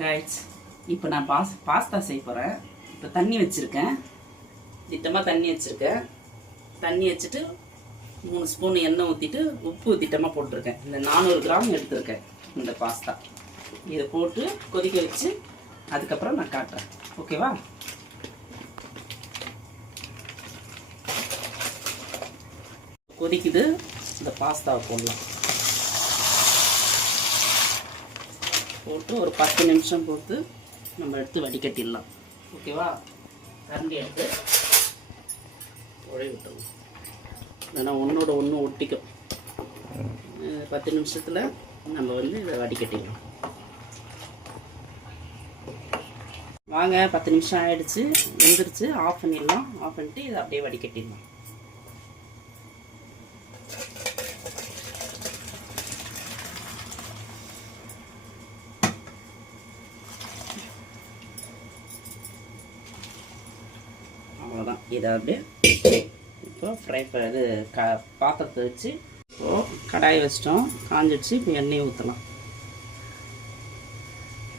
Guys இப்போ நான் pass pasta செய்ய போகிறேன் இப்போ தண்ணி வச்சுருக்கேன். திட்டமாக தண்ணி வச்சுருக்கேன். தண்ணி வச்சுட்டு மூணு ஸ்பூன் எண்ணெய் ஊற்றிட்டு உப்பு திட்டமாக போட்டிருக்கேன். இந்த நானூறு கிராம் எடுத்திருக்கேன் இந்த பாஸ்தா இதை போட்டு கொதிக்க வச்சு அதுக்கப்புறம் நான் காட்டுறேன். ஓகேவா கொதிக்குது. இந்த பாஸ்தாவை போடலாம். போட்டு ஒரு பத்து நிமிஷம் போட்டு நம்ம எடுத்து வடிகட்டிடலாம். ஓகேவா? கரண்டி எடுத்து உழை விட்டுருவோம் ஏன்னா ஒன்றோட ஒன்று ஒட்டிக்கும். பத்து நிமிஷத்தில் நம்ம வந்து இதை வடிகட்டிடலாம். வாங்க பத்து நிமிஷம் ஆகிடுச்சு வெந்துருச்சு ஆஃப் பண்ணிடலாம். ஆஃப் பண்ணிட்டு இதை அப்படியே வடிகட்டிடலாம் அவ்வளோதான் இதை அப்படியே இப்போ ஃப்ரை இது க பாத்திரத்தை வச்சு இப்போது கடாய் வச்சிட்டோம். காஞ்சிடுச்சு. இப்போ எண்ணெய் ஊற்றலாம்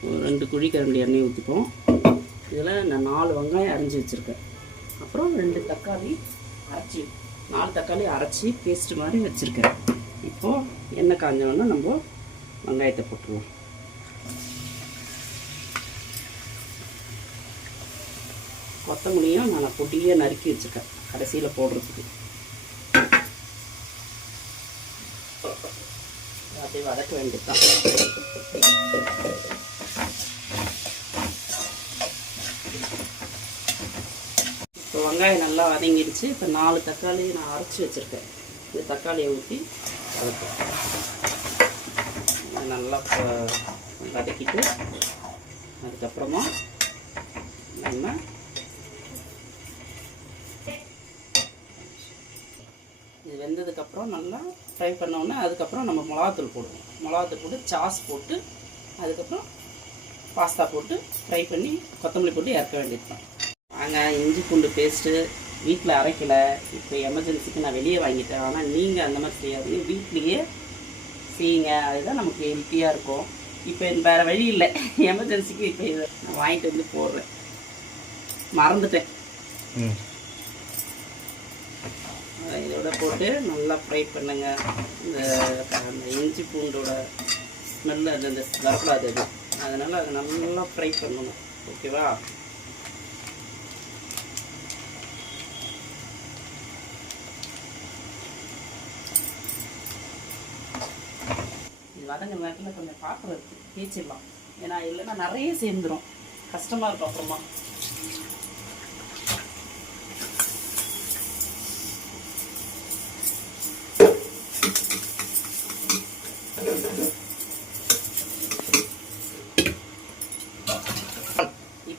ஒரு ரெண்டு குழி கரண்டி எண்ணெய் ஊற்றிப்போம் இதில் நான் நாலு வெங்காயம் அரைஞ்சி வச்சுருக்கேன். அப்புறம் ரெண்டு தக்காளி அரைச்சி நாலு தக்காளி அரைச்சி பேஸ்ட் மாதிரி வச்சுருக்கேன். இப்போது எண்ணெய் காஞ்சோன்னா நம்ம வெங்காயத்தை போட்டுருவோம். கொத்தமல்லியும் நான் பொட்டியே நறுக்கி வச்சுருக்கேன் கடைசியில் போடுறதுக்கு. அப்படியே வதக்க வேண்டியதுதான். இப்போ வெங்காயம் நல்லா வதங்கிடுச்சு. இப்போ நாலு தக்காளி நான் அரைச்சி வச்சுருக்கேன். இந்த தக்காளியை ஊற்றி வதக்கும் நல்லா வதக்கிட்டு அதுக்கப்புறமா நம்ம இது வெந்ததுக்கப்புறம் நல்லா ஃப்ரை பண்ணோன்னே அதுக்கப்புறம் நம்ம மிளகாத்தூள் போடுவோம். மிளகாத்தூள் போட்டு சாஸ் போட்டு அதுக்கப்புறம் பாஸ்தா போட்டு ஃப்ரை பண்ணி கொத்தமல்லி போட்டு இறக்க வேண்டியிருப்பேன் நாங்கள் இஞ்சி பூண்டு பேஸ்ட்டு வீட்டில் அரைக்கல. இப்போ எமர்ஜென்சிக்கு நான் வெளியே வாங்கிட்டேன். ஆனால் நீங்கள் அந்த மாதிரி செய்யாதீங்க. வீட்லேயே செய்யுங்க. அதுதான் நமக்கு ஹெல்த்தியாக இருக்கும். இப்போ வேறு வழி இல்லை. எமர்ஜென்சிக்கு இப்போ இதை நான் வாங்கிட்டு வந்து போடுறேன். மறந்துட்டேன். ம். இதோட போட்டு நல்லா ஃப்ரை பண்ணுங்க. இந்த அந்த இஞ்சி பூண்டோட ஸ்மெல் அது அந்த வரக்கூடாது அது. அதனால் அதை நல்லா ஃப்ரை பண்ணணும். ஓகேவா? வதங்க நேரத்தில் கொஞ்சம் பாத்திரம் இருக்குது தேய்ச்சிடலாம் ஏன்னா இல்லைன்னா நிறைய சேர்ந்துடும் கஷ்டமாக இருக்கும் அப்புறமா.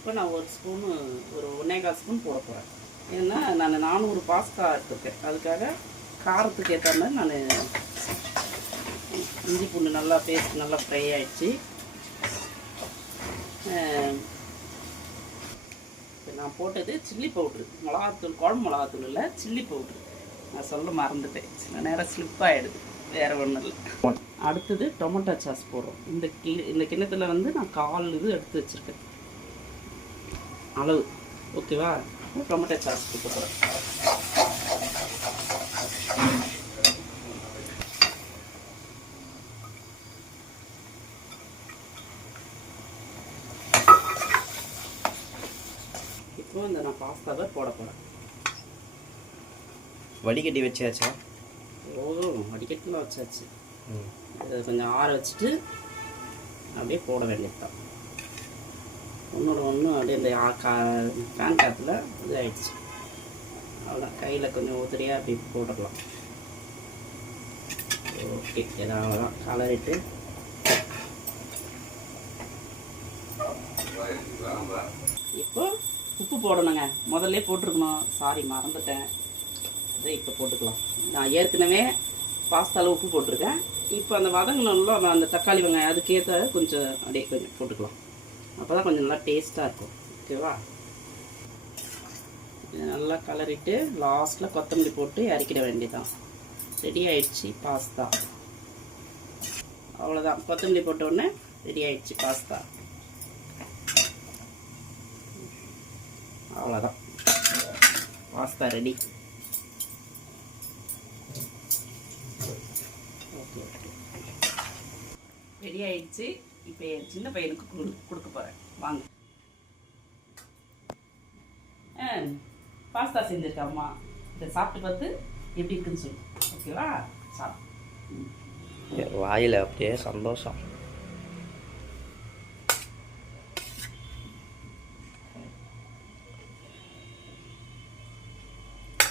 இப்போ நான் ஒரு ஸ்பூனு ஒரு ஒன்னேகால் ஸ்பூன் போட போகிறேன் ஏன்னா நான் நானூறு பாஸ்தா எடுத்துருக்கேன். அதுக்காக காரத்துக்கு ஏற்ற மாதிரி நான் இஞ்சி பூண்டு நல்லா பேஸ்ட் நல்லா ஃப்ரை இப்ப நான் போட்டது சில்லி பவுட்ரு மிளகாத்தூள் குழம்பு மிளகாத்தூள் இல்லை சில்லி பவுட்ரு நான் சொல்ல மறந்துட்டேன். சில நேரம் ஸ்லிப் ஆகிடுது வேறு ஒன்றும் இல்லை. அடுத்தது டொமேட்டோ சாஸ் போடுறோம். இந்த கி இந்த கிண்ணத்தில் வந்து நான் கால் இது எடுத்து வச்சுருக்கேன். அளவு ஓகேவா டொமேட்டோ சாஸ் கொடுக்க போகிறேன் இப்போ இந்த நான் பாஸ்தாவை போட போகிறேன் வடிகட்டி வச்சாச்சா? ஓ அடிக்கட்டிலாம் வச்சாச்சு. கொஞ்சம் ஆற வச்சுட்டு அப்படியே போட வேண்டியதுதான். ஒன்றோட ஒன்று அப்படியே இந்த கா ஃபேன் காற்றுல இதாகிடுச்சு அவ்வளோ கையில் கொஞ்சம் உதிரியாக அப்படி போட்டுடலாம் ஓகே ஏதாவது கலரிட்டு இப்போ உப்பு போடணுங்க. முதல்ல போட்டிருக்கணும். சாரி மறந்துட்டேன். அதை இப்போ போட்டுக்கலாம். நான் ஏற்கனவே பாஸ்தாவில் உப்பு போட்டிருக்கேன். இப்போ அந்த வதங்கணும்ல அந்த தக்காளி வெங்காயம் அதுக்கேற்ற கொஞ்சம் அப்படியே கொஞ்சம் போட்டுக்கலாம். அப்போ தான் கொஞ்சம் நல்லா டேஸ்ட்டாக இருக்கும். ஓகேவா நல்லா கலரிட்டு லாஸ்ட்டில் கொத்தமல்லி போட்டு இறக்கிட வேண்டியதான் ரெடி ஆயிடுச்சு பாஸ்தா அவ்வளோதான் கொத்தமல்லி போட்டோடனே ரெடி ஆயிடுச்சு பாஸ்தா அவ்வளோதான் பாஸ்தா ரெடி ரெடி ஆயிடுச்சு. இப்போ என் சின்ன பையனுக்கு கொடு கொடுக்க போகிறேன் வாங்க. ஆ பாஸ்தா செஞ்சுருக்கேன் அம்மா இதை சாப்பிட்டு பார்த்து எப்படி இருக்குன்னு சொல்லு. ஓகேவா? சாப்பிட்டு வாயில் அப்படியே சந்தோஷம்.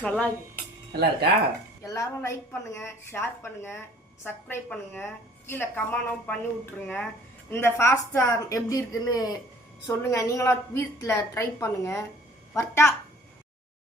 நல்லா நல்லா இருக்கா? எல்லாரும் லைக் பண்ணுங்க ஷேர் பண்ணுங்க சப்ஸ்கிரைப் பண்ணுங்க கீழே கமெண்டும் பண்ணி விட்ருங்க இந்த ஃபாஸ்டா எப்படி இருக்குன்னு சொல்லுங்கள் நீங்களாம் வீட்டில் ட்ரை பண்ணுங்கள் வரட்டா